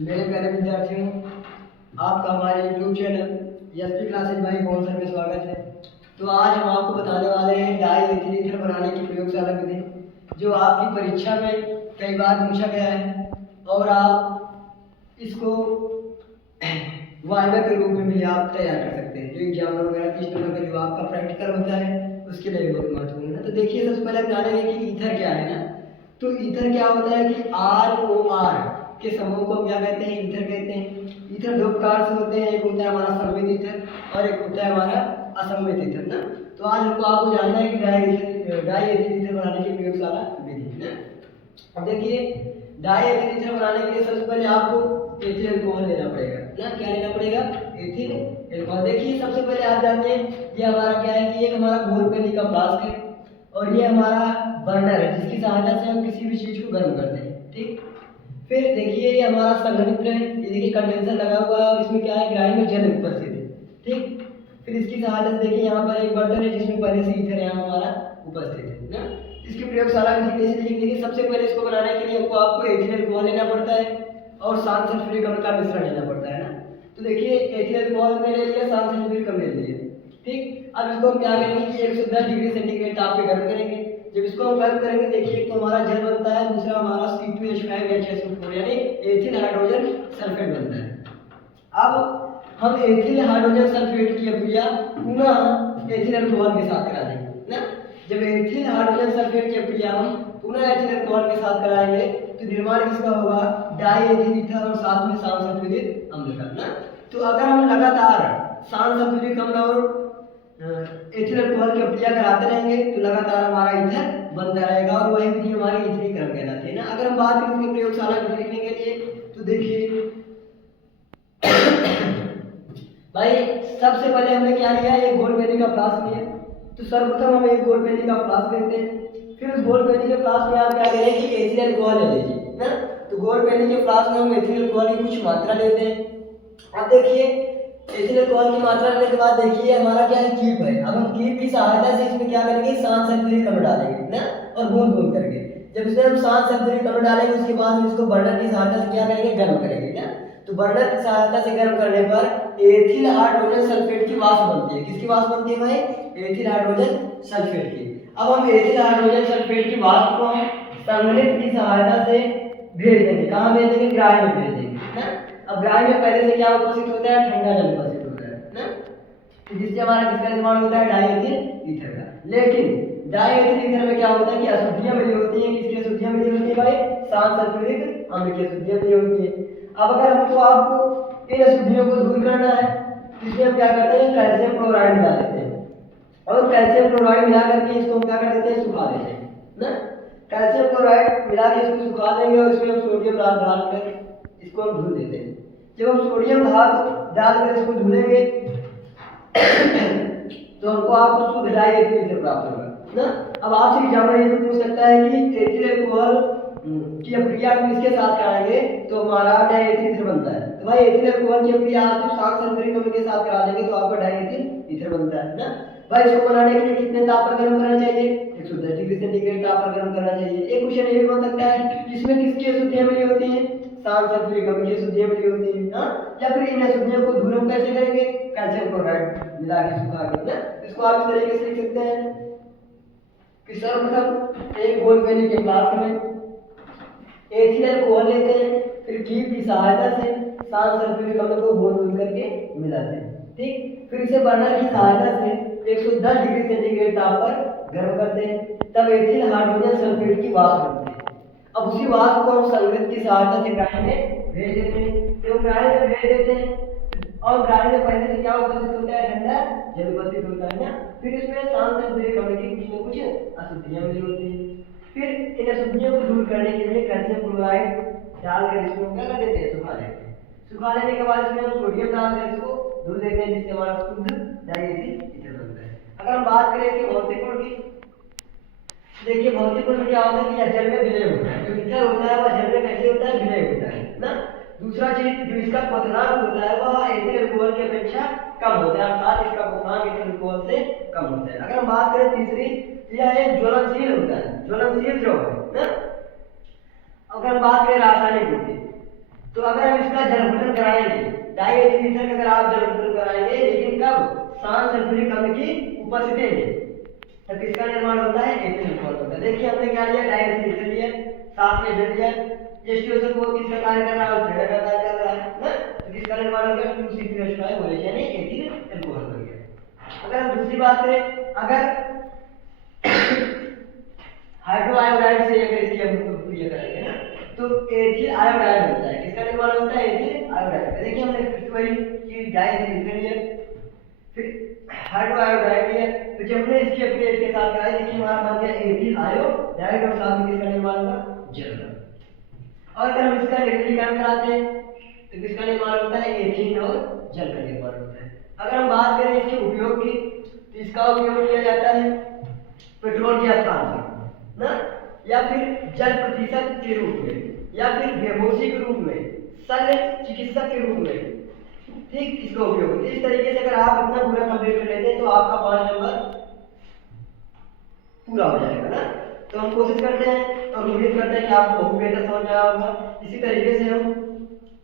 मेरे प्यारे विद्यार्थियों, आपका हमारे YouTube channel SP classes by कौन सर में स्वागत है। तो आज हम आपको बताने वाले हैं डाई एथिल ईथर बनाने की प्रयोगशाला विधि, जो आपकी परीक्षा में कई बार पूछा गया है और आप इसको वाइवा के रूप में भी आप तैयार कर सकते हैं। जो एग्जाम वगैरह 30 नंबर का जो आपका प्रैक्टिकल होता है उसके लिए बहुत महत्वपूर्ण है। तो देखिए, सबसे पहले हम जानेंगे कि ईथर क्या है ना। तो ईथर क्या होता है कि ROR के समूह को हम क्या कहते हैं? ईथर कहते हैं। ईथर दो प्रकार से होते हैं, एक होता है हमारा सममित ईथर और एक होता है हमारा असममित ईथर ना। तो आज हमको आपको जानना है कि डाई एथिल ईथर बनाने की प्रयोगशाला विधि ना। अब देखिए, डाई एथिल ईथर बनाने के लिए सबसे पहले आपको एथिल अल्कोहल लेना पड़ेगा ना। क्या लेना पड़ेगा? Ethyl alcohol. देखिए, सबसे पहले आप जानते हैं ये हमारा क्या है कि एक हमारा गोल पेनी का फ्लास्क है और ये हमारा बर्नर है जिसकी सहायता से हम किसी भी चीज को गर्म करते हैं। ठीक, फिर देखिए ये हमारा संघनित्र है, ये देखिए कंडेंसर लगा हुआ है और इसमें क्या है, ग्राही में जल उपस्थित है। ठीक, फिर इसकी सहायता से देखिए यहाँ पर एक बर्तन है जिसमें पहले से ईथर यहाँ हमारा उपस्थित है ना। इसकी प्रयोगशाला विधि कैसे देखिए, सबसे पहले इसको बनाने के लिए आपको एथिल अल्कोहल लेना पड़ता है और शांत सल्फ्यूरिक अम्ल का मिश्रण लेना पड़ता है ना। तो देखिए, एथिल अल्कोहल में ले लिया, शांत सल्फ्यूरिक अम्ल ले लिया। ठीक, अब इसको हम क्या करेंगे कि 110 डिग्री सेंटीग्रेड ताप पे गर्म करेंगे। जब इसको हम गर्म करेंगे, देखिए तो हमारा जल बनता है, दूसरा हमारा C2H5HSO4 यानी एथिल हाइड्रोजन सल्फेट बनता है। अब हम एथिल हाइड्रोजन सल्फेट की अभिक्रिया पुनः एथिल अल्कोहल के साथ करा देंगे ना। जब एथिल हाइड्रोजन सल्फेट की अभिक्रिया हम पुनः एथिल अल्कोहल के साथ कराएंगे तो निर्माण किसका होगा? डाई एथिल ईथर और साथ में शांत सल्फ्यूरिक अम्ल का ना। तो अगर हम लगातार शांत सल्फ्यूरिक अम्ल और एथिल अल्कोहल की अभिक्रिया कराते रहेंगे तो लगातार हमारा ईथर बनता रहेगा और वही विधि हमारी ईथरीकरण कहलाती है ना। अगर हम बात करें इसकी प्रयोगशाला विधि लिखने के लिए तो देखिए भाई, सबसे पहले हमने क्या लिया, एक गोल पेनी का फ्लास्क लिया। तो सर्वप्रथम हम एक गोल पेनी का फ्लास्क लेते हैं, फिर उस गोल पेनी के फ्लास्क में आप क्या करें कि एथिल अल्कोहल ले लीजिए ना। तो गोल पेनी के फ्लास्क में हम एथिल अल्कोहल की कुछ मात्रा लेते हैं। अब देखिए, एथिल अल्कोहल की मात्रा लेने के बाद देखिए हमारा क्या है, कीप है। अब हम कीप की सहायता से इसमें क्या करेंगे, शांत सल्फ्यूरिक अम्ल डालेंगे ना और बूंद बूंद करके। जब इसमें हम शांत सल्फ्यूरिक अम्ल डालेंगे उसके बाद हम इसको बर्नर की सहायता से क्या करेंगे, गर्म करेंगे ना। तो बर्नर की सहायता से गर्म करने पर एथिल हाइड्रोजन सल्फेट की वाष्प बनती है। किसकी वाष्प बनती है भाई? एथिल हाइड्रोजन सल्फेट की। अब हम एथिल हाइड्रोजन सल्फेट की वाष्प को हम संघनित्र की सहायता से भेज देंगे। कहाँ भेज देंगे? ग्राही में भेज देंगे ना। अब ग्राही में पहले से क्या उपस्थित होता है? ठंडा जल उपस्थित होता है ना। तो जिससे हमारा किसका निर्माण होता है? डाई एथिल ईथर का। लेकिन डाई एथिल ईथर में क्या होता है कि अशुद्धियां मिली होती हैं। किसकी अशुद्धियां मिली होती है भाई? शांत सल्फ्यूरिक अम्ल की अशुद्धियां मिली होती है। अब अगर हमको आपको इन अशुद्धियों को दूर करना है तो इसमें हम क्या करते हैं, कैल्शियम क्लोराइड मिला देते हैं और कैल्शियम क्लोराइड मिला करके इसको हम क्या कर देते हैं, सुखा देते हैं ना। कैल्शियम क्लोराइड मिला के इसको सुखा देंगे और इसमें हम सोडियम धातु डालकर इसको हम धुल देते हैं। जब हम सोडियम धातु डालकर इसको धुलेंगे तो हमको आपको शुद्ध डाई एथिल ईथर प्राप्त होगा ना। अब आपसे एग्जामिनर ये पूछ सकता है कि एथिल अल्कोहल की अभिक्रिया को इसके साथ कराएंगे तो हमारा डाई एथिल ईथर बनता है। तो भाई एथिल अल्कोहल की अभिक्रिया आप जब शांत सल्फ्यूरिक अम्ल के साथ करा देंगे तो आपका डाई एथिल ईथर बनता है ना। भाई इसको बनाने के लिए कितने ताप पर गर्म करना चाहिए? 110 डिग्री सेंटीग्रेड ताप पर गर्म करना चाहिए। एक क्वेश्चन ये भी बन सकता है कि इसमें किसकी अशुद्धियां मिली होती हैं? शांत सल्फ्यूरिक अम्ल की अशुद्धियां मिली होती है ना। या फिर इन अशुद्धियों को दूर हम कैसे करेंगे? कैल्शियम क्लोराइड मिला के सुखा के ना। इसको आप इस तरीके से लिख सकते हैं कि सर्वप्रथम एक गोल पेनी के फ्लास्क में एथिल अल्कोहल लेते हैं, फिर कीप की सहायता से शांत सल्फ्यूरिक अम्ल को बूंद बूंद करके मिलाते हैं। ठीक, फिर इसे बर्नर की सहायता से 110 डिग्री सेंटीग्रेड ताप पर गर्म करते हैं। तब एथिल हाइड्रोजन सल्फेट की वाष्प बनती है। अब उसी वाष्प को हम संघनित्र की सहायता से ग्राही में भेज देते हैं। जब ग्राही में भेज देते हैं और ग्राही में पहले से क्या उपस्थित होता है? ठंडा जल उपस्थित होता है ना। फिर इसमें शांत सल्फ्यूरिक अम्ल की कुछ न कुछ अशुद्धियां मिली होती हैं। फिर इन अशुद्धियों को दूर करने के लिए कैल्शियम क्लोराइड डालकर इसको क्या कर देते हैं? सुखा देते हैं। सुखा लेने के बाद इसमें हम सोडियम डालकर इसको धुल देते हैं जिससे हमारा शुद्ध डाई एथिल ईथर बनता है। अगर हम बात करें इसके भौतिक गुण की, देखिए भौतिक गुण में क्या होता है कि जल में विलय होता है। जो ईथर होता है वह जल में कैसे होता है? विलय होता है ना। दूसरा चीज जो इसका क्वथनांक होता है वह एथिल अल्कोहल की अपेक्षा कम होता है, अर्थात इसका क्वथनांक एथिल अल्कोहल से कम होता है। अगर हम बात करें तीसरी, यह एक ज्वलनशील होता है, ज्वलनशील जो है ना। अगर हम बात करें रासायनिक गुण की, तो अगर हम इसका जलपटन कराएंगे, डाई एथिल ईथर का अगर आप जलपटन कराएंगे, लेकिन कब, शांत सल्फ्यूरिक अम्ल की उपस्थिति में, तो किसका निर्माण होता है, एथिल अल्कोहल होता है। देखिए हमने क्या लिया, डाई एथिल ईथर लिया, साथ में जल दिया, H2SO4 किसका कार्य कर रहा है, उल्फेरा का कार्य कर रहा है ना, तो किसका निर्माण हो गया, 2C3H5 OH यानी एथिल अल्कोहल हो गया। अगर हम दूसरी बात करें, अगर हाइड्रो आयोडाइड से अगर इसकी हम क्रिया करेंगे ना, तो एथिल आयोडाइड होता है, किसका निर्माण होता है, एथिल आयोडाइड। देखिए हमने फिर से वही कि डाई एथिल ईथर लिया, फिर हाइड्रो आयोडाइड लिया, तो जब हमने इसकी अपने के साथ कराई, देखिए हमारा बन गया एथिल आयोडाइड और साथ में किसका निर्माण होगा, जल। और अगर हम इसका निर्जलीकरण कराते हैं तो किसका निर्माण होता है, एथिलीन और जल का निर्माण होता है। अगर हम बात करें इसके उपयोग की, तो इसका उपयोग किया जाता है पेट्रोल के स्थान पर ना, या फिर जल प्रतिशत के रूप में, या फिर बेहोशी के रूप में, शल्य चिकित्सक के रूप में, ठीक, इसका उपयोग होता है। इस तरीके से अगर आप इतना पूरा कंप्लीट कर लेते हैं तो आपका 5 नंबर पूरा हो जाएगा ना। तो हम कोशिश करते हैं और उम्मीद करते हैं कि आपको बहुत बेहतर समझ आया होगा। इसी तरीके से हम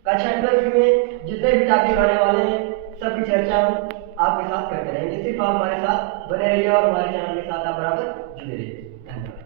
कक्षा 12 में जितने भी टॉपिक आने वाले हैं सबकी चर्चा हम आपके साथ करते रहेंगे। सिर्फ आप हमारे साथ बने रहिए और हमारे चैनल के साथ आप बराबर जुड़े रहिए। धन्यवाद।